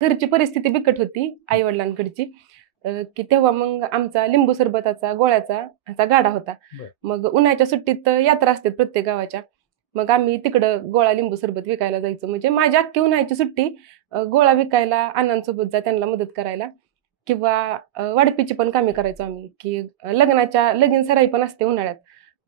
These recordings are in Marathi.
घरची परिस्थिती बिकट होती आई-वडिलांकडची. की तेव्हा मग आमचा लिंबू सरबताचा, गोळ्याचा असा गाडा होता. बरं. मग उन्हाळ्याच्या सुट्टीत यात्रा असते प्रत्येक गावाच्या. मग आम्ही तिकडं गोळा, लिंबू सरबत विकायला जायचो. म्हणजे माझी अख्खी उन्हाळ्याची सुट्टी गोळा विकायला, अण्णांसोबत जा त्यांना मदत करायला किंवा वाढपीची पण कामे करायचो आम्ही, की लगीन सराई पण असते उन्हाळ्यात.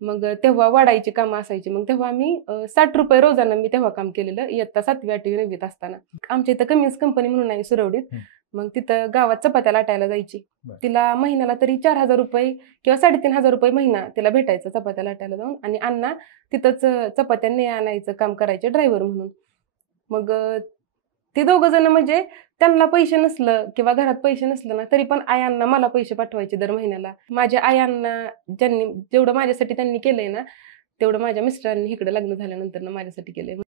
मग तेव्हा वाढायची कामं असायची. मग तेव्हा आम्ही ₹60 रोजानं मी तेव्हा काम केलेलं इयत्ता 7वी, 8वी, 9वीत असताना. आमच्या इथं कमिन्स कंपनी म्हणून आहे सुरवडीत. मग तिथं गावात चपात्या लाटायला जायची. बरं. तिला महिन्याला तरी ₹4,000 किंवा ₹3,500 महिना तिला भेटायचं चपात्या लाटायला जाऊन. आणि अण्णा तिथंच चपात्या आणायचं काम करायचे ड्रायव्हर म्हणून. मग ते दोघं जण म्हणजे त्यांना पैसे नसलं किंवा घरात पैसे नसलं ना तरी पण आयांना मला पैसे पाठवायचे दर महिन्याला. माझ्या आयांना जेवढं माझ्यासाठी त्यांनी केलंय ना तेवढं माझ्या मिस्टरांनी इकडे लग्न झाल्यानंतर ना माझ्यासाठी केलंय.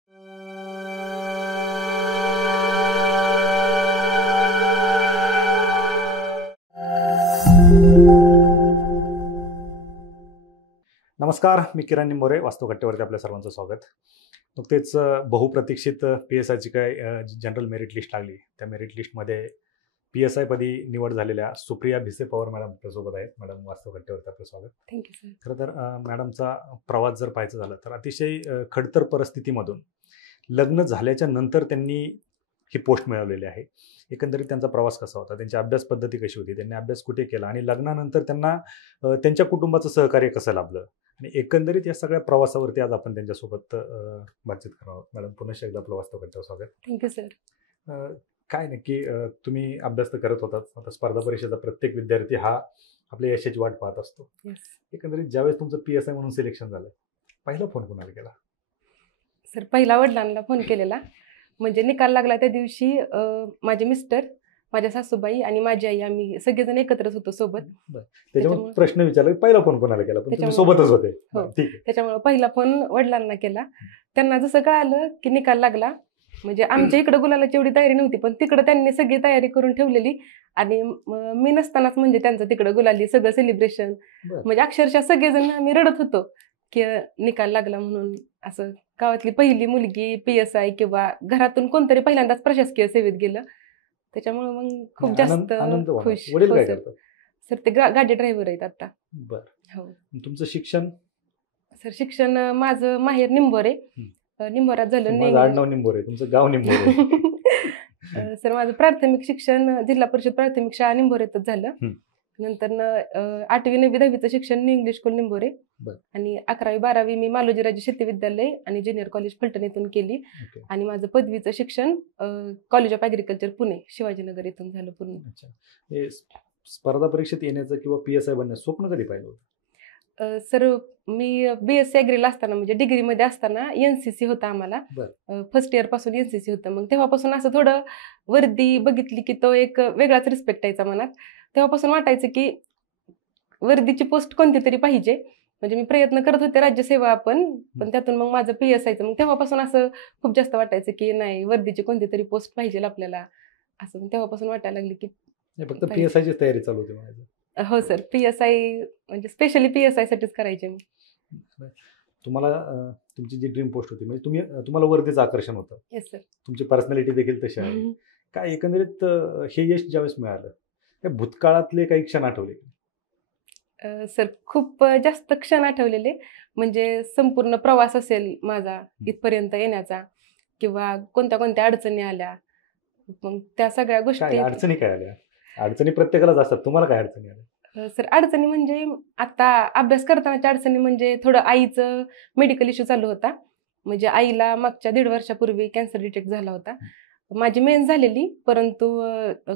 नमस्कार, मी किरण निंबोरे. वास्तवकट्ट्यावरती आपल्या सर्वांचं स्वागत. नुकतेच बहुप्रतीक्षित PSIची काय जनरल मेरिट लिस्ट लागली. त्या मेरिट लिस्टमध्ये PSI पदी निवड झालेल्या सुप्रिया भिसे पवार मॅडम आपल्यासोबत आहेत. मॅडम, वास्तवकट्ट्यावरती आपलं स्वागत. Thank you sir. खरं तर मॅडमचा प्रवास जर पाहायचा झाला तर अतिशय खडतर परिस्थितीमधून लग्न झाल्याच्या नंतर त्यांनी ही पोस्ट मिळवलेली आहे. एकंदरीत त्यांचा प्रवास कसा होता, त्यांची अभ्यास पद्धती कशी होती, त्यांनी अभ्यास कुठे केला आणि लग्नानंतर त्यांना त्यांच्या कुटुंबाचं सहकार्य कसं लाभलं आणि एकंदरीत या सगळ्या प्रवासावरती आज आपण त्यांच्यासोबत बातचीत करणार आहोत. मॅडम, पुन्हा एकदा आपलं वास्तवकट्ट्यावर स्वागत. Thank you sir. काय नक्की तुम्ही अभ्यास तर करत होतात. आता स्पर्धा परीक्षेचा प्रत्येक विद्यार्थी हा आपल्या यशाची वाट पाहत असतो. एकंदरीत ज्यावेळेस तुमचं PSI म्हणून सिलेक्शन झालं, पहिला फोन कोणाला केला? सर, पहिला वडिलांना फोन केलेला. म्हणजे निकाल लागला त्या दिवशी माझे मिस्टर, माझ्या सासूबाई आणि माझी आई आम्ही सगळेजण एकत्रच होतो सोबत. त्याच्यामुळे प्रश्न विचारला, पहिला फोन कोणाला केला? पण तुम्ही सोबतच होते. हो. ठीक आहे. त्याच्यामुळे पहिला फोन वडिलांना केला. त्यांना जसं कळालं की निकाल लागला, म्हणजे आमच्या इकडे गुलालाची एवढी तयारी नव्हती पण तिकडे त्यांनी सगळी तयारी करून ठेवलेली. आणि मी नसतानाच म्हणजे त्यांचं तिकडे गुलाली सगळं सेलिब्रेशन, म्हणजे अक्षरशः सगळेजण आम्ही रडत होतो की निकाल लागला म्हणून. असं गावातली पहिली मुलगी PSI किंवा घरातून कोणतरी पहिल्यांदाच प्रशासकीय सेवेत गेलं, त्याच्यामुळे मग खूप जास्त खुश. वडील काय करतात? सर, ते गाडी ड्रायव्हर आहेत आता. बरं. हो. तुमचं शिक्षण? सर, शिक्षण माझं माहेर निंबोरे, निंबोऱ्यात झालं. आडनाव निंबोरे, तुमचं गाव निंबोरे. सर, माझं प्राथमिक शिक्षण जिल्हा परिषद प्राथमिक शाळा निंबोरेतच झालं. नंतर 8वी, 9वी, 10वीचं शिक्षण न्यू इंग्लिश स्कूल निंबोरे आणि 11वी, 12वी मी मालोजीराजे शेती विद्यालय आणि ज्युनियर कॉलेज फलटण येथून केली. आणि माझं पदवीचं शिक्षण college of agriculture Pune Shivajinagar येथून झालं पूर्ण. स्पर्धा परीक्षेत येण्याचं किंवा PSI बनण्याचं स्वप्न कधी पाहिलं होतं? सर, मी BSc ॲग्रीला असताना म्हणजे डिग्रीमध्ये असताना NCC होता आम्हाला. फर्स्ट इयर पासून NCC होतं. मग तेव्हापासून असं थोडं वर्दी बघितली की तो एक वेगळाच रिस्पेक्ट यायचा मनात. तेव्हापासून वाटायचं की वर्दीची पोस्ट कोणती तरी पाहिजे. म्हणजे मी प्रयत्न करत होते राज्यसेवा पण त्यातून मग माझं PSIचं. मग तेव्हापासून असं खूप जास्त वाटायचं की नाही, वर्दीची कोणती तरी पोस्ट पाहिजे आपल्याला. असं तेव्हापासून वाटायला लागली की फक्त PSIची तयारी चालू होती. हो सर, PSI म्हणजे स्पेशली PSI साठीच करायचे मी. तुम्हाला तुमची जी ड्रीम पोस्ट होती म्हणजे तुम्हाला वर्दीचं आकर्षण होतं. Yes sir. तुमची पर्सनॅलिटी देखील तशी आहे. काय एकंदरीत हे यश ज्यावेळेस मिळालं त्या भूतकाळातले काही क्षण आठवले? सर, खूप जास्त क्षण आठवलेले. म्हणजे संपूर्ण प्रवास असेल माझा इथपर्यंत येण्याचा किंवा कोणत्या कोणत्या अडचणी आल्या, मग त्या सगळ्या गोष्टी. अडचणी काय आल्या? अडचणी प्रत्येकालाच असतात. तुम्हाला काय अडचणी आल्या? सर, अडचणी म्हणजे आता अभ्यास करतानाच्या अडचणी म्हणजे थोडं आईचं मेडिकल इश्यू चालू होता. म्हणजे आईला मागच्या 1.5 वर्षापूर्वी कॅन्सर डिटेक्ट झाला होता. माझी मेन झालेली, परंतु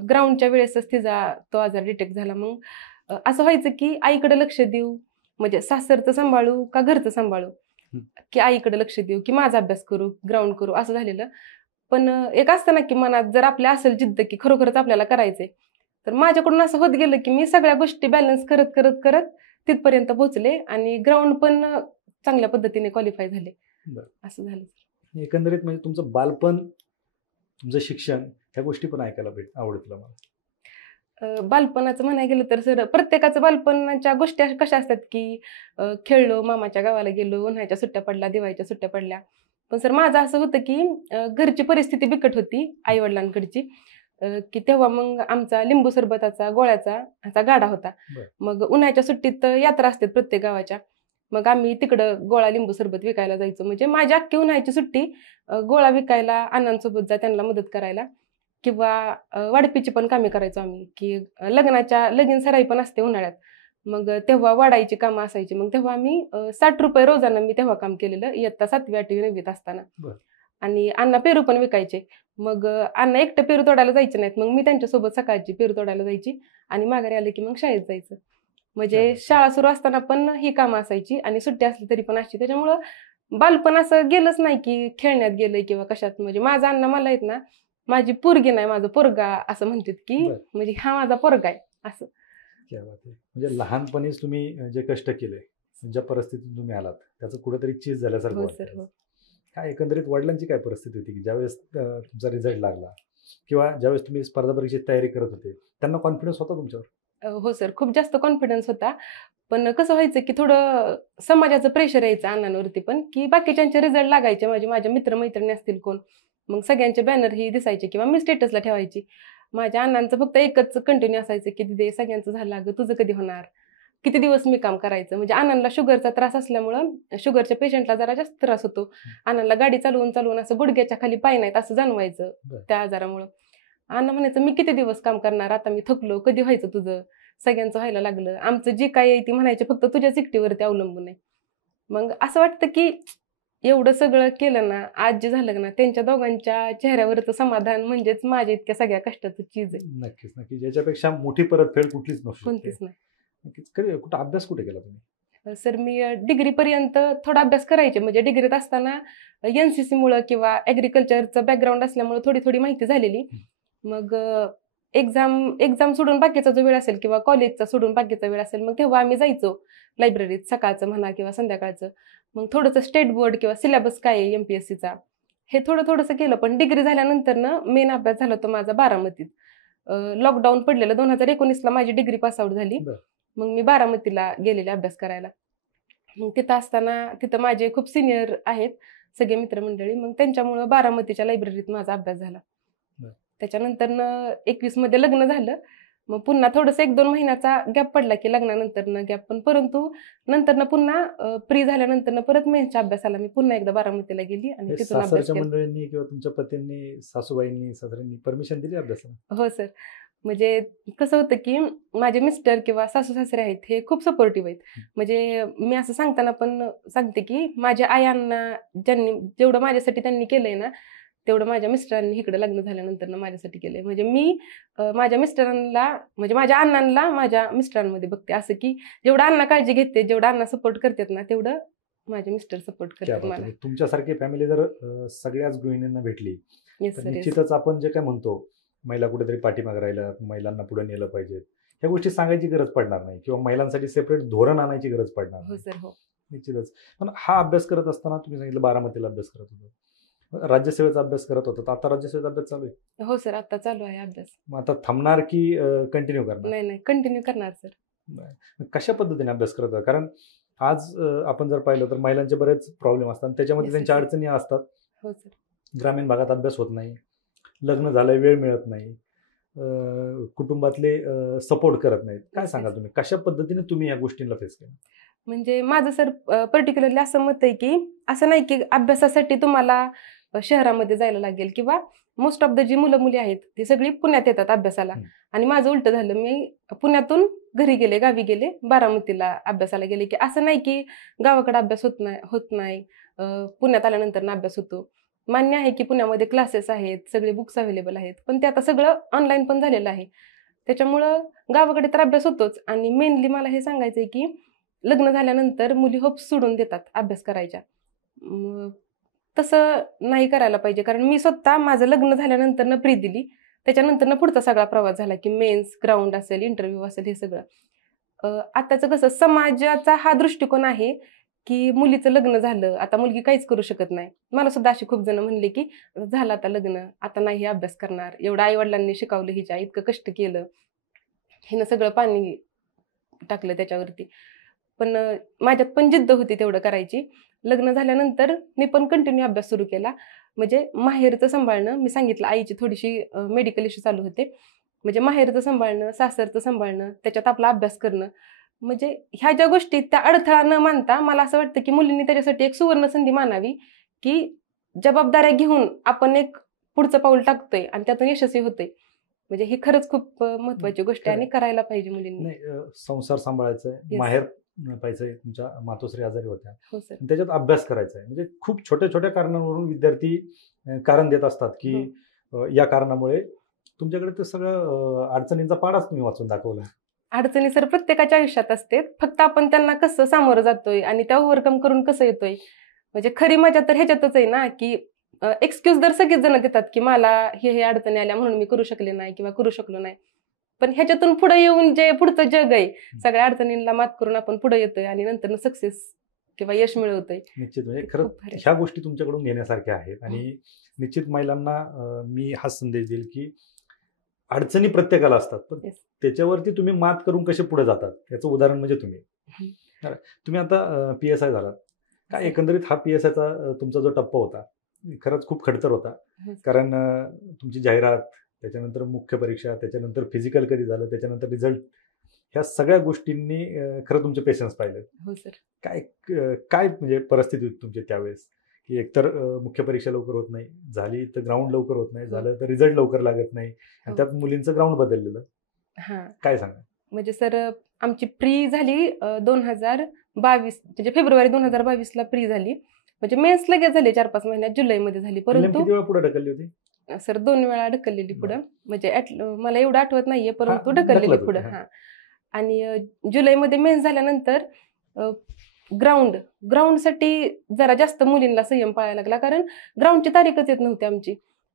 ग्राउंडच्या वेळेसच तिचा तो आजार डिटेक्ट झाला. मग असं व्हायचं की आईकडे लक्ष देऊ, म्हणजे सासरचं सांभाळू का घरचं सांभाळू, की आईकडे लक्ष देऊ की माझा अभ्यास करू, ग्राउंड करू, असं झालेलं. पण एक असतं ना की मनात जर आपल्या असेल जिद्द की खरोखरच आपल्याला करायचंय, तर माझ्याकडून असं होत गेलं की मी सगळ्या गोष्टी बॅलन्स करत करत करत तिथपर्यंत पोहोचले आणि ग्राउंड पण चांगल्या पद्धतीने क्वालिफाय झाले. असं झालं. एकंदरीत म्हणजे तुमचं बालपण, तुमचं शिक्षण, ह्या गोष्टी पण ऐकायला आवडतं मला. बालपणाचं म्हणायला गेलं तर सर, प्रत्येकाचं बालपणाच्या गोष्टी कशा असतात की खेळलो, मामाच्या गावाला गेलो, उन्हाळ्याच्या सुट्ट्या पडल्या, दिवाळीच्या सुट्ट्या पडल्या. पण सर माझं असं होतं की घरची परिस्थिती बिकट होती आई-वडिलांकडची. की तेव्हा मग आमचा लिंबू सरबताचा गोळ्याचा ह्याचा गाडा होता. बरं. मग उन्हाळ्याच्या सुट्टीत यात्रा असते प्रत्येक गावाच्या. मग आम्ही तिकडं गोळा लिंबू सरबत विकायला जायचो. म्हणजे माझी अख्खी उन्हाळ्याची सुट्टी गोळा विकायला, अण्णांसोबत जा त्यांना मदत करायला किंवा वाढपीची पण कामे करायचो आम्ही, की लगीन सराई पण असते उन्हाळ्यात. मग तेव्हा वाढायची कामं असायची. मग तेव्हा आम्ही ₹60 रोजानं मी तेव्हा काम केलेलं इयत्ता 7वी 8वी 9वीत असताना. बरं. आणि अण्णा पेरू पण विकायचे. मग अण्णा एकटं पेरू तोडायला जायचे नाहीत. मग मी त्यांच्यासोबत सकाळची पेरू तोडायला जायची आणि माघारी आले की मग शाळेत जायचं. म्हणजे अच्छा. शाळा सुरू असताना पण ही कामं असायची आणि सुट्टी असली तरी पण अशी. त्याच्यामुळं बालपण असं गेलंच नाही की खेळण्यात गेलंय किंवा कशात. म्हणजे माझा अण्णा मला आहेत ना, माझी पोरगी नाही माझं पोरगा असं म्हणतात, की बरं. म्हणजे हा माझा पोरगा आहे असं. क्या बात आहे. म्हणजे लहानपणीच तुम्ही जे कष्ट केले, ज्या परिस्थितीतून तुम्ही आलात, त्याचं कुठेतरी चीज झाल्यासारखं हो सर, वाटतं. हो. काय एकंदरीत वडिलांची काय परिस्थिती होती, की ज्यावेळेस तुमचा रिझल्ट लागला किंवा ज्यावेळेस तुम्ही स्पर्धा परीक्षेची तयारी करत होते, त्यांना कॉन्फिडन्स होता तुमच्यावर? हो सर, खूप जास्त कॉन्फिडन्स होता. पण कसं व्हायचं, की थोडं समाजाचं प्रेशर यायचं अण्णांवरती पण, की बाकीच्यांचे रिझल्ट लागायचे. माझे मित्र-मैत्रिणी असतील कोण, मग सगळ्यांचे बॅनर ही दिसायचे किंवा मी स्टेटसला ठेवायची. माझ्या अण्णांचं फक्त एकच कंटिन्यू असायचं, की "दीदी सगळ्यांचं झालं अगं, तुझं कधी होणार? किती दिवस मी काम करायचं?" म्हणजे अण्णांना शुगरचा त्रास असल्यामुळं शुगरच्या पेशंटला जरा जास्त त्रास होतो. अण्णांना गाडी चालवून असं गुडघ्याच्या खाली पाय नाहीत असं जाणवायचं बरं. त्या आजारामुळं. अण्णा म्हणायचं, "मी किती दिवस काम करणार? आता मी थकलो. कधी व्हायचं तुझं? सगळ्यांचं व्हायला लागलं. आमचं जे काही आहे ती म्हणायचे फक्त तुझ्याच एकटीवरती अवलंबून आहे." मग असं वाटतं, की एवढं सगळं केलं ना, आज जे झालं ना, त्यांच्या दोघांच्या चेहऱ्यावरचं समाधान म्हणजेच माझ्या इतक्या सगळ्या कष्टाचं चीज आहे. नक्कीच, नक्कीच. याच्यापेक्षा मोठी परतफेड कुठलीच नसू शकते. कोणतीच नाही. नक्कीच. कधी कुठं अभ्यास कुठे केला तुम्ही? सर मी डिग्रीपर्यंत थोडा अभ्यास करायचे. म्हणजे डिग्रीत असताना एन-सी-सीमुळं किंवा ॲग्रिकल्चरचं बॅकग्राऊंड असल्यामुळं थोडी माहिती झालेली. मग एक्झाम सोडून बाकीचा जो वेळ असेल किंवा कॉलेजचा सोडून बाकीचा वेळ असेल, मग तेव्हा आम्ही जायचो लायब्ररीत सकाळचं म्हणा किंवा संध्याकाळचं. मग थोडंसं स्टेट बोर्ड किंवा सिलेबस काय आहे एम-पी-एस-सीचा हे थोडंसं केलं. पण डिग्री झाल्यानंतरनं मेन अभ्यास झाला होता माझा बारामतीत. लॉकडाऊन पडलेलं 2019ला माझी डिग्री पास आउट झाली. बरं. मग मी बारामतीला गेलेले अभ्यास करायला. मग तिथं असताना तिथं माझे खूप सिनियर आहेत सगळे मित्रमंडळी. मग त्यांच्यामुळं बारामतीच्या लायब्ररीत माझा अभ्यास झाला. बरं. त्याच्यानंतरनं 21 मध्ये लग्न झालं. मग पुन्हा थोडंसं 1-2 महिन्याचा गॅप पडला की लग्नानंतरनं गॅप. पण परंतु नंतरनं पुन्हा प्री झाल्यानंतरनं परत मेन्सच्या अभ्यासाला मी पुन्हा एकदा बारामतीला गेली आणि हे तिथून अभ्यास सासरच्या केला. मंडळींनी किंवा तुमच्या पतींनी, सासूबाईंनी, सासऱ्यांनी परमिशन दिली अभ्यासाला? हो सर. म्हणजे कसं होतं, की माझे मिस्टर किंवा सासू-सासरे आहेत हे खूप सपोर्टिव्ह आहेत. म्हणजे मी असं सांगताना पण सांगते, की माझ्या आयांना जेवढं माझ्यासाठी त्यांनी केलंय ना, तेवढं माझ्या मिस्टरांनी इकडं लग्न झाल्यानंतर माझ्यासाठी केलंय. म्हणजे मी माझ्या मिस्टरांना म्हणजे माझ्या अण्णांना माझ्या मिस्टरांमध्ये बघते. असं की जेवढं अण्णा काळजी घेते, जेवढं अण्णा सपोर्ट करतात ना, तेवढं माझे मिस्टर सपोर्ट क्या करतात बात मला. आहे. तुमच्यासारखी फॅमिली जर सगळ्याच गृहिणींना भेटली येस तर सर, येस. निश्चितच आपण जे काय म्हणतो, महिला कुठेतरी पाठीमागे राहिल्या, महिलांना पुढे नेलं पाहिजे, ह्या गोष्टी सांगायची गरज पडणार नाही किंवा महिलांसाठी सेपरेट धोरण आणायची गरज पडणार हो नाही. सर, हो. निश्चितच. पण हा अभ्यास करत असताना तुम्ही सांगितलं बारामतीला अभ्यास करत होता. राज्यसेवेचा अभ्यास करत होता. तर आता राज्यसेवेचा अभ्यास चालू आहे. हो सर, आता चालू आहे अभ्यास. मग आता थांबणार की कंटिन्यू करणार? नाही, कंटिन्यू करणार सर. मग कशा पद्धतीने अभ्यास करत होता? कारण आज आपण जर पाहिलं तर महिलांचे बरेच प्रॉब्लेम असतात. त्याच्यामध्ये Yes, त्यांच्या yes. अडचणी असतात. हो सर. ग्रामीण भागात अभ्यास होत नाही, लग्न झालंय वेळ मिळत नाही, कुटुंबातले सपोर्ट करत नाहीत. काय Yes, सांगाल yes. तुम्ही कशा पद्धतीने तुम्ही या गोष्टींना फेस केलं? म्हणजे माझं सर पर्टिक्युलरली असं मत आहे, की असं नाही की अभ्यासासाठी तुम्हाला शहरामध्ये जायला लागेल किंवा मोस्ट ऑफ द जी मुलं-मुली आहेत ती सगळी पुण्यात येतात अभ्यासाला. आणि माझं उलटं झालं. मी पुण्यातून गावी गेले, बारामतीला अभ्यासाला गेले, की असं नाही की गावाकडे अभ्यास होत नाही. पुण्यात आल्यानंतर अभ्यास होतो. मान्य आहे की पुण्यामध्ये क्लासेस आहेत, सगळे बुक्स अवेलेबल आहेत. पण ते आता सगळं ऑनलाईन पण झालेलं आहे. त्याच्यामुळं गावाकडे तर अभ्यास होतोच. आणि मेनली मला हे सांगायचं आहे, की लग्न झाल्यानंतर मुली होप्स सोडून देतात अभ्यास करायच्या. तसं नाही करायला पाहिजे. कारण मी स्वतः माझं लग्न झाल्यानंतर प्री दिली. त्याच्यानंतर पुढचा सगळा प्रवास झाला, की मेन्स, ग्राउंड असेल, इंटरव्ह्यू असेल, हे सगळं. आताचं कसं समाजाचा हा दृष्टिकोन आहे, की मुलीचं लग्न झालं, आता मुलगी काहीच करू शकत नाही. मला सुद्धा अशी खूप जण म्हणले, की झालं आता लग्न, आता नाही अभ्यास करणार. एवढं आई-वडिलांनी शिकवलं हिच्या, इतकं कष्ट केलं. हिनं सगळं पाणी टाकलं त्याच्यावरती. पण माझ्यात पण जिद्द होती तेवढं करायची. लग्न झाल्यानंतर मी पण कंटिन्यू अभ्यास सुरू केला. म्हणजे माहेरचं सांभाळणं, मी सांगितलं आईची थोडीशी मेडिकल इश्यू चालू होते, म्हणजे माहेरचं सांभाळणं, सासरचं सांभाळणं, त्याच्यात आपला अभ्यास करणं, म्हणजे ह्या ज्या गोष्टी त्या अडथळा न मानता मला असं वाटतं की मुलींनी त्याच्यासाठी एक सुवर्ण संधी मानावी, की जबाबदाऱ्या घेऊन आपण एक पुढचं पाऊल टाकतोय आणि त्यातून यशस्वी होतोय. म्हणजे ही खरंच खूप महत्वाची गोष्ट आहे आणि करायला पाहिजे मुलींनी. नाही, संसार सांभाळायचा आहे, Yes. माहेर पाहिजे, तुमच्या मातोश्री आजारी होत्या, हो सर. आणि त्याच्यात अभ्यास करायचा आहे. म्हणजे खूप छोट्या छोट्या कारणांवरून विद्यार्थी कारण देत असतात की या कारणामुळे तुमच्याकडे तर सगळं अडचणींचा पाडाच तुम्ही वाचून दाखवला. अडचणी सर प्रत्येकाच्या आयुष्यात असते, फक्त आपण त्यांना कसं सामोरं जातोय आणि त्या ओव्हरकम करून कसं येतोय. म्हणजे खरी मजा तर ह्याच्यातच आहे ना, की एक्सक्यूज दर सगळेच जण देतात की मला हे अडचणी आल्या म्हणून मी करू शकले नाही किंवा करू शकलो नाही, पण ह्याच्यातून पुढे येऊन जे पुढचं जग आहे, सगळ्या अडचणींना मात करून आपण पुढे येतोय आणि नंतर सक्सेस किंवा यश मिळवतोय. निश्चित, म्हणजे खरं खूप भारी. ह्या गोष्टी तुमच्याकडून घेण्यासारख्या आहेत. आणि निश्चित महिलांना मी हाच संदेश देईल की अडचणी प्रत्येकाला असतात, पण Yes. त्याच्यावरती तुम्ही मात करून कसे पुढे जातात याचं उदाहरण म्हणजे तुम्ही आता PSI झालात. काय एकंदरीत हा PSIचा तुमचा जो टप्पा होता खरंच खूप खडतर होता, कारण तुमची जाहिरात, त्याच्यानंतर मुख्य परीक्षा, त्याच्यानंतर फिजिकल कधी झालं, त्याच्यानंतर रिझल्ट, ह्या सगळ्या गोष्टींनी खरं तुमचे पेशन्स पाहिले. हो सर. काय काय म्हणजे परिस्थिती होती तुमची त्यावेळेस, की एकतर मुख्य परीक्षा लवकर होत नाही, झाली तर ग्राउंड लवकर होत नाही, झालं तर रिझल्ट लवकर लागत नाही, आणि त्यात मुलींचं ग्राउंड बदललेलं. काय सांगा? म्हणजे सर आमची प्री झाली 2022, म्हणजे फेब्रुवारी 2022ला प्री झाली, म्हणजे मेन्स लगेच झाली 4-5 महिन्यात, जुलैमध्ये झाली. परंतु किती वेळा पुढे ढकलली होती सर 2 वेळा ढकललेली पुढं, म्हणजे मला एवढं आठवत नाहीये, परंतु हा, ढकललेली ढकलत पुढं. होते, हा. आणि जुलैमध्ये मेन्स झाल्यानंतर ग्राउंडसाठी जरा जास्त मुलींना संयम पाळायला लागला, कारण ग्राउंडची तारीखच येत नव्हती आमची,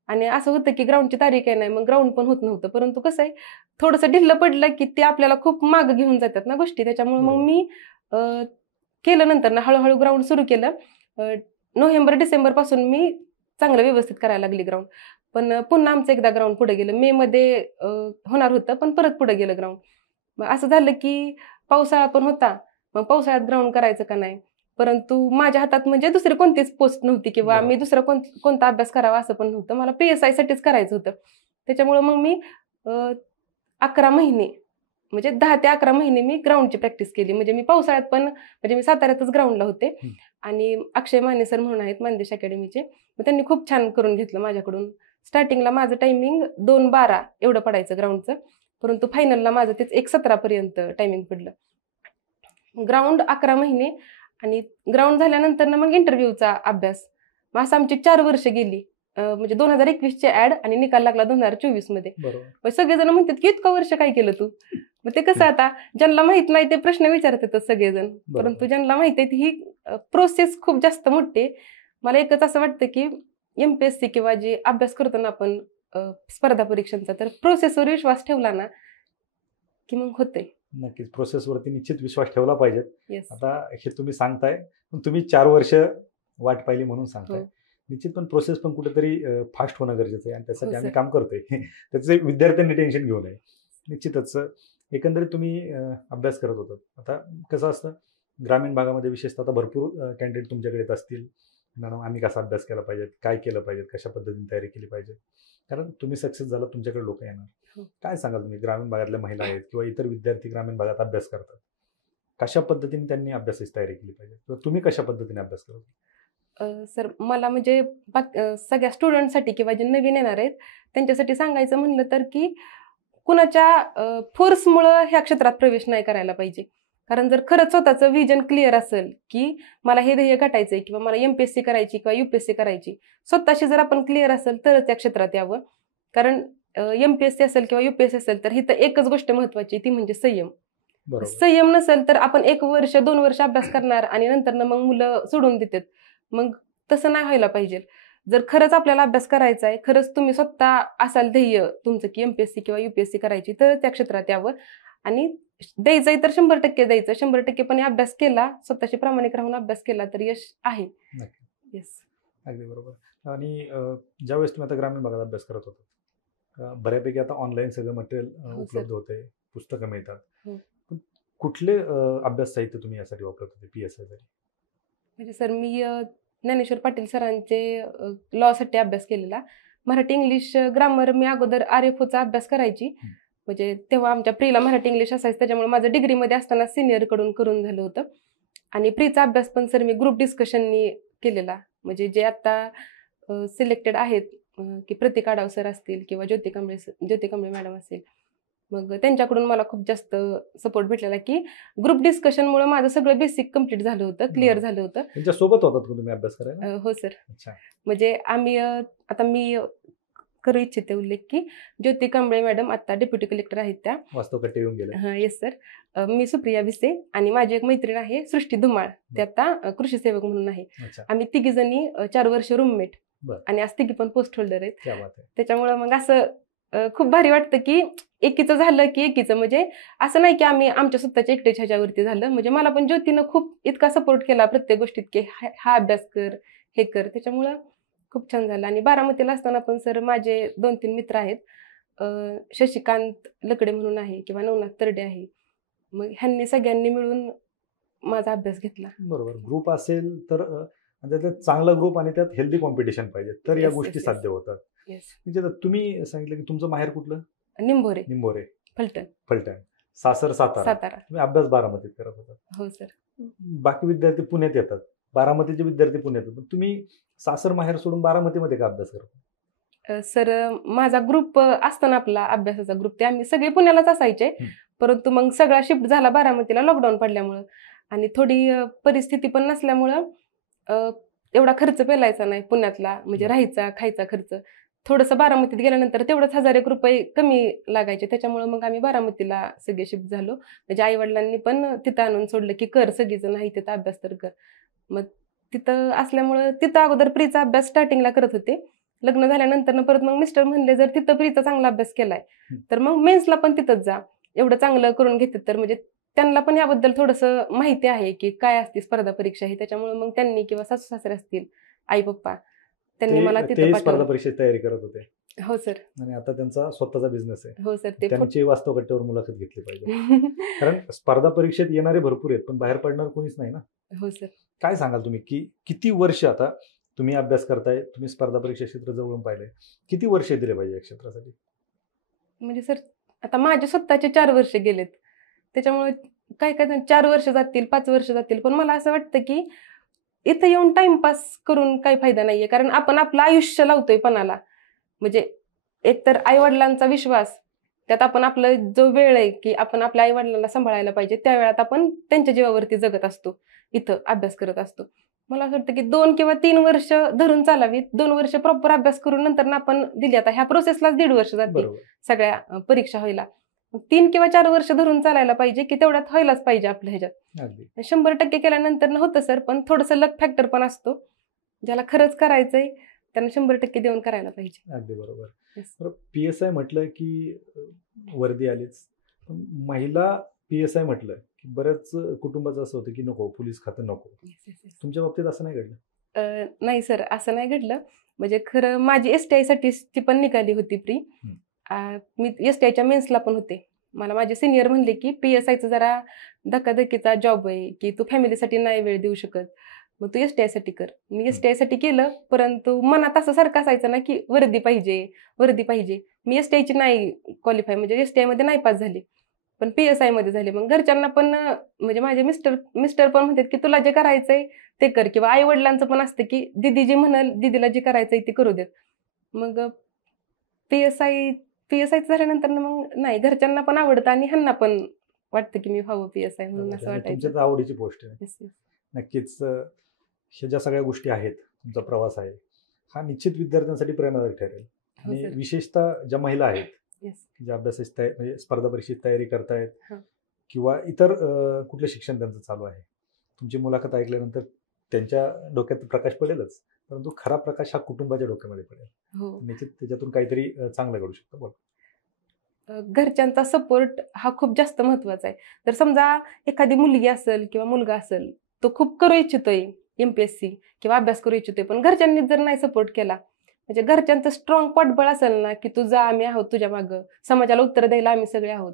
आणि असं होतं की ग्राउंडची तारीख आहे नाही, मग ग्राउंड पण होत नव्हतं. परंतु कसं आहे, थोडंसं ढिल्लं पडलं की ते आपल्याला खूप मागं घेऊन जातात ना गोष्टी, त्याच्यामुळे मग मी केलं नंतर ना हळूहळू ग्राउंड सुरू केलं. नोव्हेंबर-डिसेंबर पासून मी चांगलं व्यवस्थित करायला लागली ग्राउंड. पण पुन्हा आमचं एकदा ग्राउंड पुढे गेलं, मे मध्ये होणार होतं, पण परत पुढे गेलं ग्राउंड. मग असं झालं की पावसाळा पण होता, मग पावसाळ्यात ग्राउंड करायचं का नाही, परंतु माझ्या हातात म्हणजे दुसरी कोणतीच पोस्ट नव्हती किंवा मी दुसरा कोणता अभ्यास करावा असं पण नव्हतं, मला PSI साठीच करायचं होतं. त्याच्यामुळे मग मी 11 महिने, म्हणजे 10 ते 11 महिने मी ग्राउंडची प्रॅक्टिस केली. म्हणजे मी पावसाळ्यात पण, म्हणजे मी साताऱ्यातच ग्राउंडला होते, आणि अक्षय माने सर म्हणून आहेत मानदेश अकॅडमीचे, मग त्यांनी खूप छान करून घेतलं माझ्याकडून. स्टार्टिंगला माझं टायमिंग 2:12 एवढं पडायचं ग्राउंडचं, परंतु फायनलला माझं तेच 1:17 पर्यंत टायमिंग पडलं. ग्राउंड 11 महिने, आणि ग्राउंड झाल्यानंतर ना मग इंटरव्ह्यूचा अभ्यास. मग असं आमची 4 वर्ष गेली. म्हणजे 2021चे ऍड आणि निकाल लागला 2024 मध्ये. मग सगळेजण म्हणतात की इतकं वर्ष काय केलं तू. मग ते कसं, आता ज्यांना माहित नाही ते प्रश्न विचारतात सगळेजण, परंतु ज्यांना माहित आहे ही प्रोसेस खूप जास्त मोठी आहे. मला एकच असं वाटतं की MPSC किंवा जे अभ्यास करतो ना आपण स्पर्धा परीक्षांचा, तर प्रोसेसवर विश्वास ठेवला ना की मग होते. नक्कीच प्रोसेसवरती निश्चित विश्वास ठेवला पाहिजे. येस. आता हे तुम्ही सांगताय, पण तुम्ही 4 वर्ष वाट पाहिली म्हणून सांगताय. निश्चित पण प्रोसेस पण कुठेतरी फास्ट होणं गरजेचं आहे, आणि त्यासाठी आम्ही काम करतोय. त्याचे विद्यार्थ्यांनी टेन्शन घेऊ नये. निश्चितच एकंदरीत तुम्ही अभ्यास करत होतात. आता कसं असतं, ग्रामीण भागामध्ये विशेषतः आता भरपूर कॅन्डिडेट तुमच्याकडे येत असतील, मॅडम आम्ही कसा अभ्यास केला पाहिजे, काय केलं पाहिजे, कशा पद्धतीने तयारी केली पाहिजे, कारण तुम्ही सक्सेस झाला, तुमच्याकडे लोक येणार. काय सांगाल तुम्ही, ग्रामीण भागातल्या महिला आहेत किंवा इतर विद्यार्थी ग्रामीण भागात अभ्यास करतात, कशा पद्धतीने त्यांनी अभ्यासाची तयारी केली पाहिजे, किंवा तुम्ही कशा पद्धतीने अभ्यास करत? सर मला म्हणजे सगळ्या स्टुडंटसाठी किंवा जे नवीन येणार आहेत त्यांच्यासाठी सांगायचं म्हणलं तर की कुणाच्या फोर्समुळं ह्या क्षेत्रात प्रवेश नाही करायला पाहिजे. कारण जर खरंच स्वतःचं विजन क्लिअर असेल की मला हे ध्येय गाठायचंय किंवा मला MPSC करायची किंवा UPSC करायची, स्वतःशी जर आपण क्लिअर असेल तरच त्या क्षेत्रात यावं. कारण MPSC असेल किंवा UPSC असेल तर हिथं एकच गोष्ट महत्वाची, ती म्हणजे संयम. संयम नसेल तर आपण 1 वर्ष 2 वर्ष अभ्यास करणार आणि नंतर मग मुलं सोडून देतात. मग तसं नाही व्हायला पाहिजे. जर खरंच आपल्याला अभ्यास करायचा आहे, खरंच तुम्ही स्वतः असाल ध्येय तुमचं की MPSC किंवा UPSC करायची, तर त्या क्षेत्रात यावं. आणि द्यायचंय तर 100% द्यायचं, 100%पणे अभ्यास केला, स्वतःशी प्रामाणिक राहून अभ्यास केला तर यश आहे. येस, अगदी बरोबर. आणि ज्यावेळेस तुम्ही आता ग्रामीण भागात अभ्यास करत होता, बऱ्यापैकी आता ऑनलाईन सगळं मटेरियल उपलब्ध होते, पुस्तकं मिळतात, कुठले अभ्यास साहित्य तुम्ही यासाठी वापरत होते PSI साठी? म्हणजे सर मी ज्ञानेश्वर पाटील सरांचे लॉसाठी अभ्यास केलेला. मराठी इंग्लिश ग्रामर मी अगोदर RFOचा अभ्यास करायची, म्हणजे तेव्हा आमच्या प्रीला मराठी इंग्लिश असायचं, त्याच्यामुळे माझं डिग्रीमध्ये असताना सिनियरकडून करून झालं होतं. आणि प्रीचा अभ्यास पण सर मी ग्रुप डिस्कशननी केलेला, म्हणजे जे आता सिलेक्टेड आहेत की प्रतीक आडाव सर असतील किंवा ज्योती कांबळे मॅडम असेल, मग त्यांच्याकडून मला खूप जास्त सपोर्ट भेटलेला की ग्रुप डिस्कशनमुळे माझं सगळं बेसिक कम्प्लीट झालं होतं, क्लिअर झालं होतं. त्यांच्यासोबत होतात का तुम्ही अभ्यास करायला? हो सर. अच्छा. म्हणजे आम्ही आता मी करू इच्छिते उल्लेख की ज्योती कांबळे मॅडम आता डेप्युटी कलेक्टर आहेत त्या. वास्तवकट्टे येऊन गेले. हां, येस सर. मी सुप्रिया भिसे आणि माझी एक मैत्रीण आहे सृष्टी धुमाळ, ते आता कृषी सेवक म्हणून आहे. अच्छा. आम्ही तिघी जणी 4 वर्ष रूममेट बरं. आणि आज तिघी पण पोस्ट होल्डर आहेत. क्या बात आहे. त्याच्यामुळं मग असं खूप भारी वाटतं की एकीचं झालं की एकीचं, म्हणजे असं नाही की आम्ही आमच्या स्वतःच्या एकट्याच्या ह्याच्यावरती झालं. म्हणजे मला पण ज्योतीनं खूप इतका सपोर्ट केला प्रत्येक गोष्टीत की हा अभ्यास कर, हे कर, त्याच्यामुळं खूप छान झालं. आणि बारामतीला असताना पण सर माझे 2-3 मित्र आहेत, शशिकांत लकडे म्हणून आहे किंवा नवनाथ तरडे आहे, मग ह्यांनी सगळ्यांनी मिळून माझा अभ्यास घेतला. बरोबर. ग्रुप असेल तर त्यात चांगला ग्रुप आणि त्यात हेल्दी कॉम्पिटिशन पाहिजे तर या Yes, गोष्टी yes, साध्य होतात. येस. म्हणजे आता तुम्ही सांगितलं की तुमचं माहेर कुठलं? निंभोरे, निंबोरे, फलटण, फलटण, सासर सातारा. सातारा. तुम्ही अभ्यास बारामतीत करत होता. हो सर. बाकी विद्यार्थी पुण्यात येतात, बारामतीचे विद्यार्थी पुण्यात येतात, तुम्ही सासर माहेर सोडून बारामतीमध्ये का अभ्यास करता? सर माझा ग्रुप असताना आपला अभ्यासाचा ग्रुप ते आम्ही सगळे पुण्यालाच असायचे, परंतु मग सगळा शिफ्ट झाला बारामतीला लॉकडाऊन पडल्यामुळं आणि थोडी परिस्थिती पण नसल्यामुळं एवढा खर्च पेलायचा नाही पुण्यातला, म्हणजे राहायचा खायचा खर्च. थोडंसं बारामतीत गेल्यानंतर तेवढंच 1000 रुपये कमी लागायचे, त्याच्यामुळे मग आम्ही बारामतीला सगळे शिफ्ट झालो. म्हणजे आईवडिलांनी पण तिथं आणून सोडलं की कर, सगळीजण आहे तिथं अभ्यास तर कर. मग तिथं असल्यामुळं तिथं अगोदर प्रीचा अभ्यास स्टार्टिंगला करत होते. लग्न झाल्यानंतर परत मग मिस्टर म्हणले जर तिथं प्रीचा चांगला अभ्यास केलाय तर मग मेन्सला पण तिथंच जा, एवढं चांगलं करून घेतात तर. म्हणजे त्यांना पण याबद्दल थोडंसं माहिती आहे की काय असते स्पर्धा परीक्षा ही, त्याच्यामुळे मग त्यांनी किंवा सासू सासरे असतील, आई पप्पा, त्यांनी मला तिथं स्पर्धा पाठवलं. परीक्षेची तयारी करत होते हो सर. आणि आता त्यांचा स्वतःचा बिझनेस आहे. हो सर. ते त्यांची वास्तवकट्ट्यावर मुलाखत घेतली पाहिजे. कारण स्पर्धा परीक्षेत येणारे भरपूर आहेत पण बाहेर पडणार कोणीच नाही ना. हो सर. काय सांगाल तुम्ही की किती वर्ष आता तुम्ही अभ्यास करताय, तुम्ही स्पर्धा परीक्षा क्षेत्र जवळून पाहिलंय, किती वर्ष दिले पाहिजे या क्षेत्रासाठी? म्हणजे सर आता माझे स्वतःचे 4 वर्ष गेलेत, त्याच्यामुळे काय काय 4 वर्ष जातील, 5 वर्ष जातील, पण मला असं वाटतं की इथं येऊन टाइमपास करून काही फायदा नाहीये. कारण आपण आपलं आयुष्य लावतोय पणाला, म्हणजे एकतर आईवडिलांचा विश्वास, त्यात आपण आपलं जो वेळ आहे की आपण आपल्या आईवडिलांना सांभाळायला पाहिजे, त्या वेळात आपण त्यांच्या जीवावरती जगत असतो, इथं अभ्यास करत असतो. मला असं वाटतं की 2 किंवा 3 वर्ष धरून चालावीत, 2 वर्ष प्रॉपर अभ्यास करून नंतर आपण दिली. आता ह्या प्रोसेसलाच 1.5 वर्ष जातील सगळ्या परीक्षा व्हायला. 3 किंवा 4 वर्ष धरून चालायला पाहिजे की तेवढ्यात व्हायलाच पाहिजे आपल्या ह्याच्यात. 100% केल्यानंतर होतं सर, पण थोडंसं लक फॅक्टर पण असतो. ज्याला खरंच करायचंय त्यांना 100% देऊन करायला पाहिजे. अगदी बरोबर. PSI म्हटलं की वर्दी आलीच, पण महिला PSI म्हटलं की बऱ्याच कुटुंबाचं असं होतं की नको, पोलीस खातं नको. तुमच्या बाबतीत असं नाही घडलं? नाही सर, असं नाही घडलं. म्हणजे खरं माझी STI साठी पण निघाली होती प्री. मी STIच्या मेन्सला पण होते. मला माझे सिनियर म्हणले की PSIचं जरा धकाधकीचा जॉब आहे की तू फॅमिलीसाठी नाही वेळ देऊ शकत, मग तू STI साठी कर. मी STI साठी केलं, परंतु मनात असं सारखं असायचं ना की वर्दी पाहिजे, वर्दी पाहिजे. मी STIची नाही क्वालिफाय, म्हणजे STI मध्ये नाही पास झाली, पण PSI मध्ये झाले. मग घरच्यांना पण म्हणजे माझे मिस्टर पण म्हणतात की तुला जे करायचंय ते कर, किंवा आई वडिलांचं पण असतं की दीदी जी म्हणाल, दीदीला जे करायचंय ते करू देत. मग PSI झाल्यानंतर मग नाही, घरच्यांना पण आवडतं आणि ह्यांना पण वाटतं की मी व्हावं PSI म्हणून, असं वाटायचं. तुमच्या आवडीची गोष्ट आहे. Yes, yes. नक्कीच. ह्या ज्या सगळ्या गोष्टी आहेत, तुमचा प्रवास आहे, हा निश्चित विद्यार्थ्यांसाठी प्रेरणादायक ठरेल. आणि विशेषतः ज्या महिला आहेत ज्या अभ्यासाची तयारी, म्हणजे स्पर्धा परीक्षेची तयारी करतायत किंवा इतर कुठलं शिक्षण त्यांचं चालू आहे, तुमची मुलाखत ऐकल्यानंतर त्यांच्या डोक्यात प्रकाश पडेलच, परंतु खरा प्रकाश हा कुटुंबाच्या डोक्यामध्ये पडेल. निश्चित त्याच्यातून काहीतरी चांगलं घडू शकतं. बोल. घरच्यांचा सपोर्ट हा खूप जास्त महत्वाचा आहे. जर समजा एखादी मुलगी असेल किंवा मुलगा असेल, तो खूप करू इच्छितोय MPSC किंवा अभ्यास करू इच्छितोय, पण घरच्यांनी जर नाही सपोर्ट केला, म्हणजे घरच्यांचं स्ट्रॉंग पाठबळ असेल ना की तुझा आम्ही आहोत तुझ्या मागं, समाजाला उत्तर द्यायला आम्ही सगळे आहोत,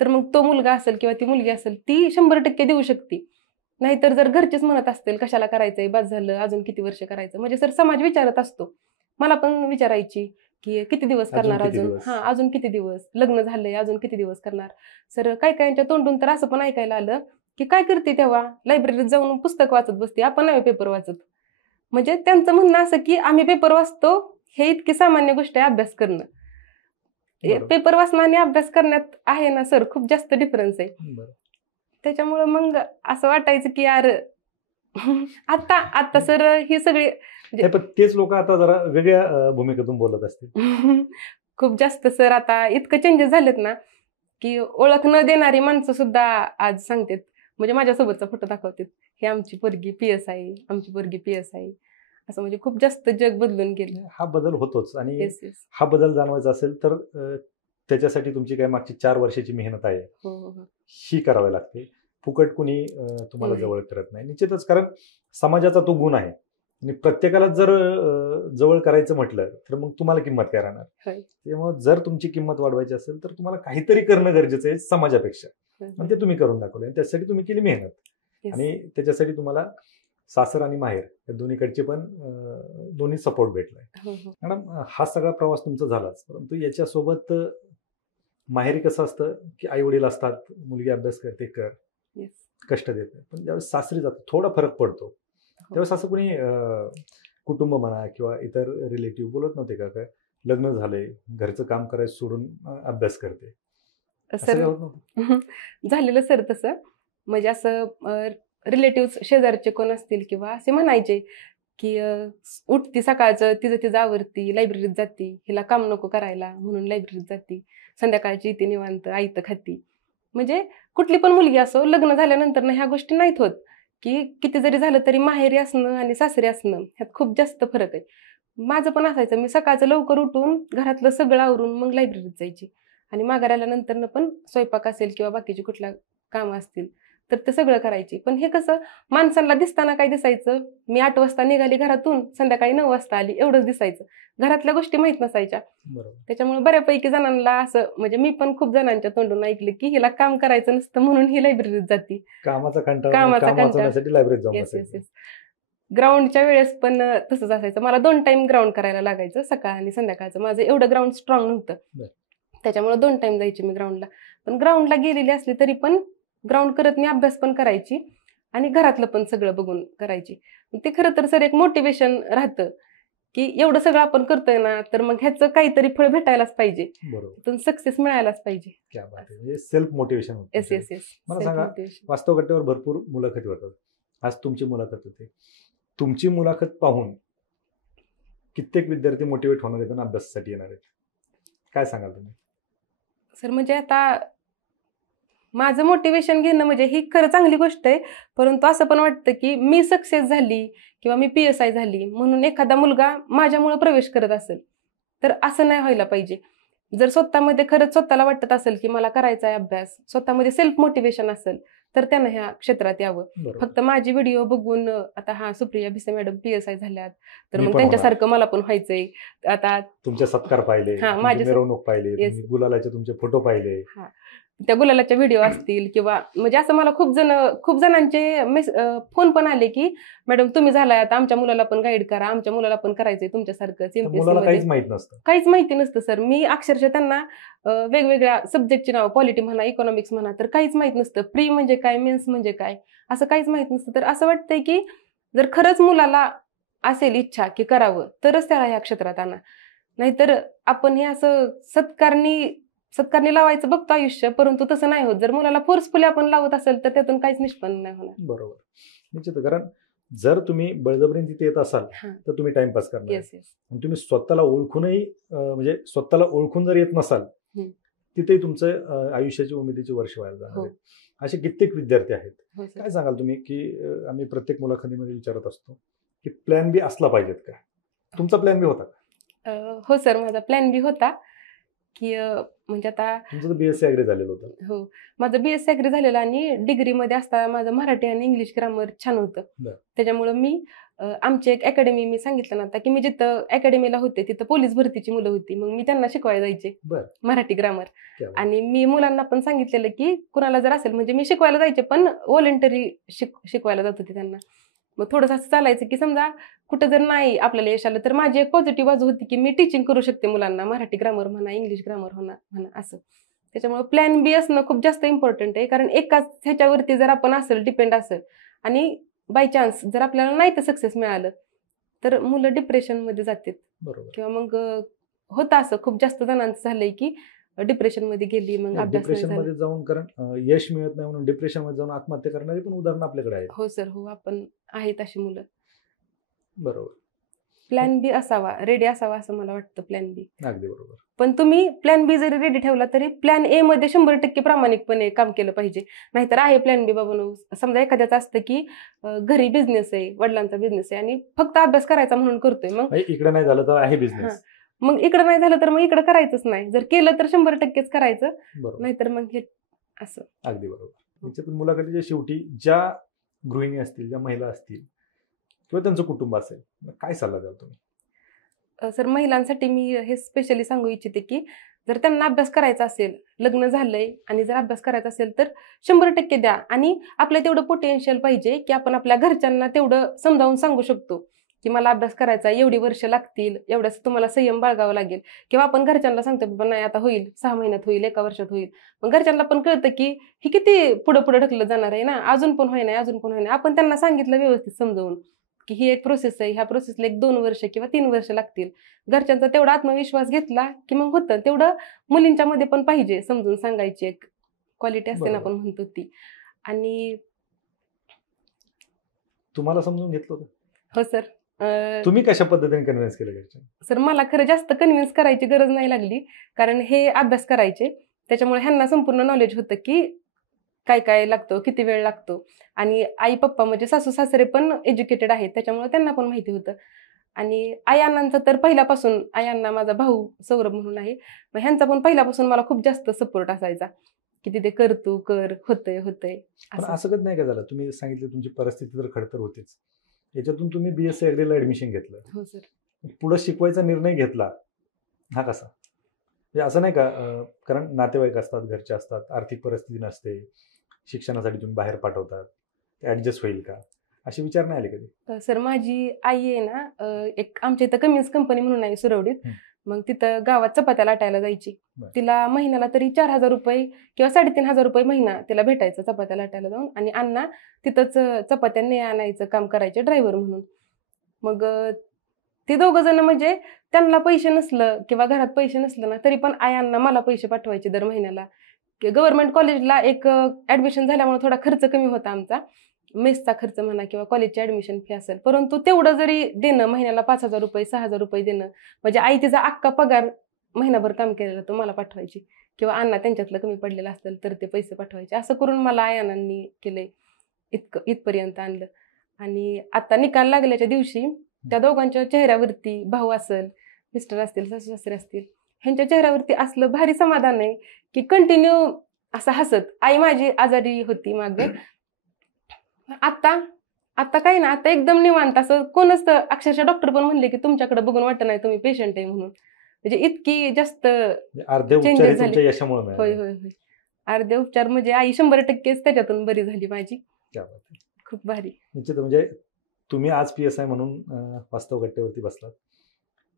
तर मग तो मुलगा असेल किंवा ती मुलगी असेल ती 100% देऊ शकते. नाहीतर जर घरचेच म्हणत असतील कशाला करायचंय, बस झालं, अजून किती वर्ष करायचं. म्हणजे सर समाज विचारत असतो. मला पण विचारायची की किती दिवस अजून करणार, किती अजून दिवस? अजून किती दिवस, लग्न झालंय अजून किती दिवस करणार. सर काही काहींच्या तोंडून तर असं पण ऐकायला आलं की काय करते तेव्हा, लायब्ररीत जाऊन पुस्तक वाचत बसते, आपण नाही पेपर वाचत. म्हणजे त्यांचं म्हणणं असं की आम्ही पेपर वाचतो, हे इतकी सामान्य गोष्ट आहे अभ्यास करणं. बरोबर. पेपर वाचणं आणि अभ्यास करण्यात आहे ना सर खूप जास्त डिफरन्स आहे. बरं. त्याच्यामुळे मग असं वाटायचं की यार आता आता सर ही सगळी नाही, पण तेच लोक आता जरा वेगळ्या भूमिकेतून बोलत असतील. खूप जास्त सर आता इतकं चेंजेस झालेत ना की ओळख न देणारी माणसं सुद्धा आज सांगतात, म्हणजे माझ्यासोबतचा फोटो दाखवतात, हे आमची पोरगी PSI, आमची पोरगी PSI, असं म्हणजे खूप जास्त जग बदलून गेलं. हा बदल होतोच आणि येस येस. हा बदल जाणवायचा असेल तर त्याच्यासाठी तुमची काय मागची 4 वर्षाची मेहनत आहे, हो हो हो. ही करावी लागते. फुकट कुणी तुम्हाला नाही. जवळ करत नाही निश्चितच, कारण समाजाचा तो गुण आहे आणि प्रत्येकाला जर जवळ करायचं म्हटलं तर मग तुम्हाला किंमत काय राहणार. होय. त्यामुळे जर तुमची किंमत वाढवायची असेल तर तुम्हाला काहीतरी करणं गरजेचं आहे समाजापेक्षा, आणि ते तुम्ही करून दाखवले. त्यासाठी तुम्ही केली मेहनत, Yes. आणि त्याच्यासाठी तुम्हाला सासर आणि माहेर या दोन्हीकडचे पण दोन्ही सपोर्ट भेटलाय. हो हो. मॅडम, हा सगळा प्रवास तुमचा झालाच, परंतु याच्यासोबत माहेरी कसं असतं की आई वडील असतात, मुलगी अभ्यास करते, कर, Yes. कष्ट देते, पण ज्यावेळेस सासरी जातो थोडा फरक पडतो. त्यावेळेस असं कोणी कुटुंब म्हणा किंवा इतर रिलेटिव्ह बोलत नव्हते का, काय लग्न झालंय, घरचं काम करायचं सोडून अभ्यास करते, असं सर काय होत नव्हतं? झालेलं सर तसं, म्हणजे असं रिलेटिव्ह शेजारचे कोण असतील किंवा असे म्हणायचे की उठती सकाळचं तिचं तिचं आवरती, लायब्ररीत जाती, हिला काम नको करायला म्हणून लायब्ररीत जाती, संध्याकाळची इथे निवांत आयतं खाती. म्हणजे कुठली पण मुलगी असो, लग्न झाल्यानंतर ना ह्या गोष्टी नाहीत होत, की किती जरी झालं तरी माहेरी असणं आणि सासरी असणं ह्यात खूप जास्त फरक आहे. माझं पण असायचं, मी सकाळचं लवकर उठून घरातलं सगळं आवरून मग लायब्ररीत जायची, आणि माघारी आल्यानंतर पण स्वयंपाक असेल किंवा बाकीची कुठला कामं असतील तर ते सगळं करायची. पण हे कसं माणसांना दिसताना काय दिसायचं, मी 8 वाजता निघाली घरातून, संध्याकाळी 9 वाजता आली, एवढंच दिसायचं. घरातल्या गोष्टी माहित नसायच्या. बरोबर. त्याच्यामुळे बऱ्यापैकी जणांना असं, म्हणजे मी पण खूप जणांच्या तोंडून ऐकलं की हिला काम करायचं नसतं म्हणून ही लायब्ररीत जाती. कामाचा कंटाळा, कामाचा काम कंटाळा. वाचवण्यासाठी लायब्ररीत जाऊन येस येस बसायचं. येस. ग्राउंडच्या वेळेस पण तसंच असायचं. मला 2 टाइम ग्राउंड करायला लागायचं, सकाळ आणि संध्याकाळचं. माझं एवढं ग्राउंड स्ट्रॉंग नव्हतं, बरं. त्याच्यामुळे 2 टाइम जायचे मी ग्राउंडला. पण ग्राउंडला गेलेली असली तरी पण ग्राउंड करत मी अभ्यास पण करायची आणि घरातलं पण सगळं बघून करायची. ते खरं तर सर एक मोटिवेशन राहतं की एवढं सगळं आपण करतोय ना, तर मग ह्याचं काहीतरी फळ भेटायलाच पाहिजे, बरोबर. तिथून सक्सेस मिळायलाच पाहिजे. क्या बात आहे, म्हणजे सेल्फ मोटिवेशन होतं. Yes yes yes. मला सांगा, वास्तव घटनेवर भरपूर मुलाखती होतात, आज तुमची मुलाखत होते. तुमची मुलाखत पाहून कित्येक विद्यार्थी मोटिवेट होणार आहेत आणि अभ्यासासाठी येणार आहेत, काय सांगाल तुम्ही? सर म्हणजे आता माझं मोटिवेशन घेणं म्हणजे ही खरं चांगली गोष्ट आहे, परंतु असं पण वाटतं की मी सक्सेस झाली किंवा मी PSI झाली म्हणून एखादा मुलगा माझ्यामुळे प्रवेश करत असेल, तर असं नाही व्हायला पाहिजे. जर स्वतःमध्ये खरंच स्वतःला वाटत असेल की मला करायचा आहे अभ्यास, स्वतःमध्ये सेल्फ मोटिवेशन असेल, तर त्यानं ह्या क्षेत्रात यावं. बरोबर. फक्त माझी व्हिडिओ बघून आता हा सुप्रिया भिसे मॅडम PSI झाल्यात, तर मी मग पण त्यांच्यासारखं मला पण व्हायचंय. आता तुमचे सत्कार पाहिले, हा, तुमची माझे मिरवणूक पाहिली, Yes. तुम्ही गुलालाचे तुमचे फोटो पाहिले. हा, त्या गुलालाच्या व्हिडिओ असतील किंवा म्हणजे असं मला खूप जणांचे फोन पण आले की मॅडम तुम्ही झालाय आता, आमच्या मुलाला पण गाईड करा, आमच्या मुलाला पण करायचंय तुमच्यासारखंच तर MPSC मुलाला मध्ये. काहीच माहित नसतं. काहीच माहिती नसतं सर. मी अक्षरशः त्यांना वेगवेगळ्या सब्जेक्टची नाव, पॉलिटी म्हणा, इकॉनॉमिक्स म्हणा, तर काहीच माहित नसतं. प्री म्हणजे काय, मेन्स म्हणजे काय, असं काहीच माहित नसतं. तर असं वाटतंय की जर खरंच मुलाला असेल इच्छा की करावं, तरच त्याला ह्या क्षेत्रात आणा. नाहीतर आपण हे असं सत्कारणी लावायचं बघतो आयुष्य, परंतु तसं नाही होत. जर मुलाला फोर्सफुली आपण लावत असेल तर त्यातून काहीच निष्पन्न नाही होणार. बरोबर, निश्चित. कारण जर तुम्ही बळजबरीने तिथे येत असाल तर तुम्ही टाइमपास करणार. Yes yes. आणि तुम्ही स्वतःला ओळखूनही म्हणजे स्वतःला ओळखून जर येत नसाल, तिथेही तुमचं आयुष्याची उमेदीची वर्ष व्हायला जाणार आहे. असे कित्येक विद्यार्थी आहेत. काय सांगाल तुम्ही की आम्ही प्रत्येक मुलाखतीमध्ये विचारत असतो की प्लॅन बी असला पाहिजेत का? तुमचा प्लॅन बी होता का? हो सर, माझा प्लॅन बी होता की म्हणजे आता तुमचं तर BSc ॲग्री झालेलं होतं. हो, माझं BSc ॲग्री झालेलं आणि डिग्रीमध्ये असताना माझं मराठी आणि इंग्लिश ग्रामर छान होतं. बरं. त्याच्यामुळं मी आमची एक अकॅडमी, मी सांगितलं ना आता, की मी जिथं अकॅडमीला होते तिथं पोलीस भरतीची मुलं होती. मग मी त्यांना शिकवायला जायचे बरं. मराठी ग्रामर. क्या बात. आणि मी मुलांना पण सांगितलेलं, की कुणाला जर असेल, म्हणजे मी शिकवायला जायचे पण व्हॉलेंटरी शिकवायला जात होते त्यांना. मग थोडंसं असं चालायचं, की समजा कुठं जर नाही आपल्याला यश आलं तर माझी एक पॉझिटिव्ह बाजू होती, की मी टीचिंग करू शकते मुलांना, मराठी ग्रामर म्हणा, इंग्लिश ग्रामर म्हणा असं. त्याच्यामुळे प्लॅन बी असणं खूप जास्त इम्पॉर्टंट आहे. कारण एकाच ह्याच्यावरती जर आपण असेल, डिपेंड असेल आणि बाय चान्स जर आपल्याला नाही तर सक्सेस मिळालं तर मुलं डिप्रेशनमध्ये जातात. बरोबर. किंवा मग होतं असं खूप जास्त जणांचं झालंय, की डिप्रेशनमध्ये गेली, मग अभ्यास नाही झाला. डिप्रेशनमध्ये जाऊन, कारण यश मिळत नाही म्हणून डिप्रेशनमध्ये जाऊन आत्महत्या करणारी पण उदाहरणं आपल्याकडे आहेत. हो सर, हो, आपण आहेत अशी मुलं. बरोबर. प्लॅन बी असावा, रेडी असावा असं मला वाटतं. प्लॅन बी, अगदी बरोबर. पण तुम्ही प्लॅन बी जरी रेडी ठेवला तरी प्लॅन ए मध्ये 100% प्रामाणिकपणे काम केलं पाहिजे. नाहीतर आहे प्लॅन बी बाबा, समजा एखाद्याचं असतं की घरी बिझनेस आहे, वडिलांचा बिझनेस आहे आणि फक्त अभ्यास करायचा म्हणून करतोय, मग इकडे नाही झालं तर आहे बिझनेस. मग इकडं नाही झालं तर मग इकडं करायचंच नाही. जर केलं तर 100%च करायचं, बरोबर. नाहीतर मग हे असं. अगदी बरोबर. याच्यातून मुलाखतीच्या शेवटी ज्या गृहिणी असतील, ज्या महिला असतील किंवा त्यांचं कुटुंब असेल, काय सल्ला द्याल तुम्ही? सर, महिलांसाठी मी हे स्पेशली सांगू इच्छिते, की जर त्यांना अभ्यास करायचा असेल, लग्न झालंय आणि जर अभ्यास करायचा असेल तर 100% द्या. आणि आपलं तेवढं पोटेन्शियल पाहिजे, की आपण आपल्या घरच्यांना तेवढं समजावून सांगू शकतो, की मला अभ्यास करायचा, एवढी वर्ष लागतील, एवढंच तुम्हाला संयम बाळगावा लागेल. किंवा आपण घरच्यांना सांगतो, बाबा नाही आता होईल, 6 महिन्यात होईल, 1 वर्षात होईल. मग घरच्यांना पण कळतं, की ही किती पुढं पुढं ढकलत जाणार आहे ना, अजून पण होय नाही, अजून पण होय नाही. आपण त्यांना सांगितलं व्यवस्थित समजावून, की ही एक प्रोसेस आहे, ह्या प्रोसेसला 1-2 वर्ष किंवा 3 वर्ष लागतील. घरच्यांचा तेवढा आत्मविश्वास घेतला की मग होतं. तेवढं मुलींच्या मध्ये पण पाहिजे समजून सांगायची एक क्वालिटी असते ना, आपण म्हणतो ती. आणि तुम्हाला समजून घेतलं होतं? हो सर. तुम्ही कशा पद्धतीने कन्व्हिन्स केलं घरच्या? सर, मला खरं जास्त कन्व्हिन्स करायची गरज नाही लागली, कारण हे अभ्यास करायचे. त्याच्यामुळे ह्यांना संपूर्ण नॉलेज होतं, की काय काय लागतं, किती वेळ लागतो. आणि आई पप्पा म्हणजे सासू सासरे पण एज्युकेटेड आहेत, त्याच्यामुळे त्यांना पण माहिती होतं. आणि आई अण्णांचं तर पहिल्यापासून, आई अण्णा माझा भाऊ सौरभ म्हणून आहे, मग ह्यांचा पण पहिल्यापासून मला खूप जास्त सपोर्ट असायचा, की तिथे कर, तू कर, होतंय पण असं. असं कधी नाही का झालं, तुम्ही सांगितलं तुमची परिस्थिती तर खडतर होतीच, याच्यातून तुम्ही BSc ॲग्रीला ऍडमिशन घेतलं, हो सर. पुढे शिकवायचा निर्णय घेतला, हा कसा? म्हणजे असं नाही का, कारण नातेवाईक असतात, घरचे असतात, आर्थिक परिस्थिती नसते, शिक्षणासाठी तुम्ही बाहेर पाठवतात, ते ऍडजस्ट होईल का, असे विचार नाही आले कधी? सर, माझी आई आहे ना, एक आमच्या इथं कमिन्स कंपनी म्हणून आहे सुरवडीत. मग तिथं गावात चपात्या लाटायला जायची. तिला महिन्याला तरी 4,000 रुपये किंवा 3,500 रुपये महिना तिला भेटायचं चपात्या लाटायला जाऊन. आणि अण्णा तिथंच चपात्या ने आणायचं काम करायचे ड्रायव्हर म्हणून. मग ते दोघं जण, म्हणजे त्यांना पैसे नसलं किंवा घरात पैसे नसलं ना, तरी पण आई अण्णा मला पैसे पाठवायचे दर महिन्याला. गव्हर्नमेंट कॉलेजला एक ऍडमिशन झाल्यामुळे थोडा खर्च कमी होता आमचा, मेसचा खर्च म्हणा किंवा कॉलेजची ऍडमिशन फी असेल, परंतु तेवढं जरी देणं, महिन्याला 5,000 रुपये 6,000 रुपये देणं, म्हणजे आई तिचा अख्खा पगार महिनाभर काम केलेलं तो मला पाठवायची. किंवा अण्णा त्यांच्यातलं कमी पडलेलं असेल तर ते पैसे पाठवायचे. असं करून मला आई अण्णांनी केलंय, इथपर्यंत आणलं. आणि आता निकाल लागल्याच्या दिवशी त्या दोघांच्या चेहऱ्यावरती, भाऊ असेल, मिस्टर असतील, सासू सासरे असतील, ह्यांच्या चेहऱ्यावरती असलं भारी समाधान आहे, की कंटिन्यू असं हसत. आई माझी आजारी होती मागे, आता काही ना, आता एकदम निवांत. असं कोणच, अक्षरशः डॉक्टर पण म्हणले की तुमच्याकडे बघून वाटत नाही तुम्ही पेशंट आहे म्हणून. म्हणजे इतकी जास्त अर्धे उपचार चेंजेस तुमच्या झाले. यशामुळे मिळाले. होय होय होय. अर्धे उपचार म्हणजे आई 100%च त्याच्यातून बरी झाली माझी. क्या बात आहे. खूप भारी. निश्चित. म्हणजे तुम्ही आज PSI म्हणून वास्तव कट्ट्यावरती बसलात,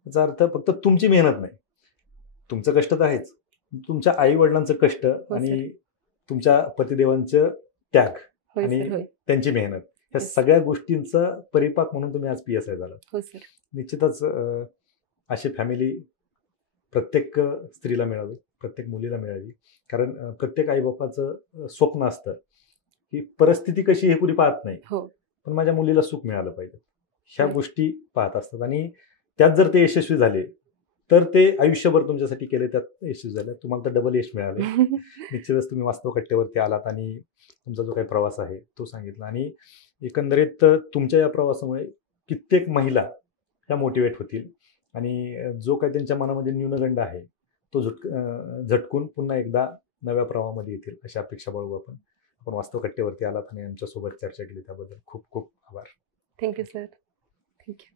याचा अर्थ फक्त तुमची मेहनत नाही, तुमचं कष्ट तर आहेच, तुमच्या आई वडिलांचं कष्ट आणि तुमच्या पतिदेवांचं त्याग आणि त्यांची मेहनत, ह्या सगळ्या गोष्टींचा परिपाक म्हणून तुम्ही आज PSI झालात. हो सर. निश्चितच अशी फॅमिली प्रत्येक स्त्रीला मिळावी, प्रत्येक मुलीला मिळावी. कारण प्रत्येक आईबापाचं स्वप्न असतं की परिस्थिती कशी हे कुणी पाहत नाही, पण माझ्या मुलीला सुख मिळालं पाहिजे, ह्या गोष्टी पाहत असतात. आणि त्यात जर ते यशस्वी झाले तर ते आयुष्यभर तुमच्यासाठी केले, त्यात यशस्वी झाले, तुम्हाला तर डबल यश मिळाले. निश्चितच तुम्ही वास्तव कट्ट्यावरती आलात आणि तुमचा जो काही प्रवास आहे तो सांगितला. आणि एकंदरीत तुमच्या या प्रवासामुळे कित्येक महिला ह्या मोटिवेट होतील आणि जो काही त्यांच्या मनामध्ये न्यूनगंड आहे तो झटकून पुन्हा एकदा नव्या प्रवाहामध्ये येतील अशी अपेक्षा बाळगू आपण. आपण वास्तव कट्टेवरती आलात आणि आमच्यासोबत चर्चा केली त्याबद्दल खूप खूप आभार. Thank you sir. थँक्यू.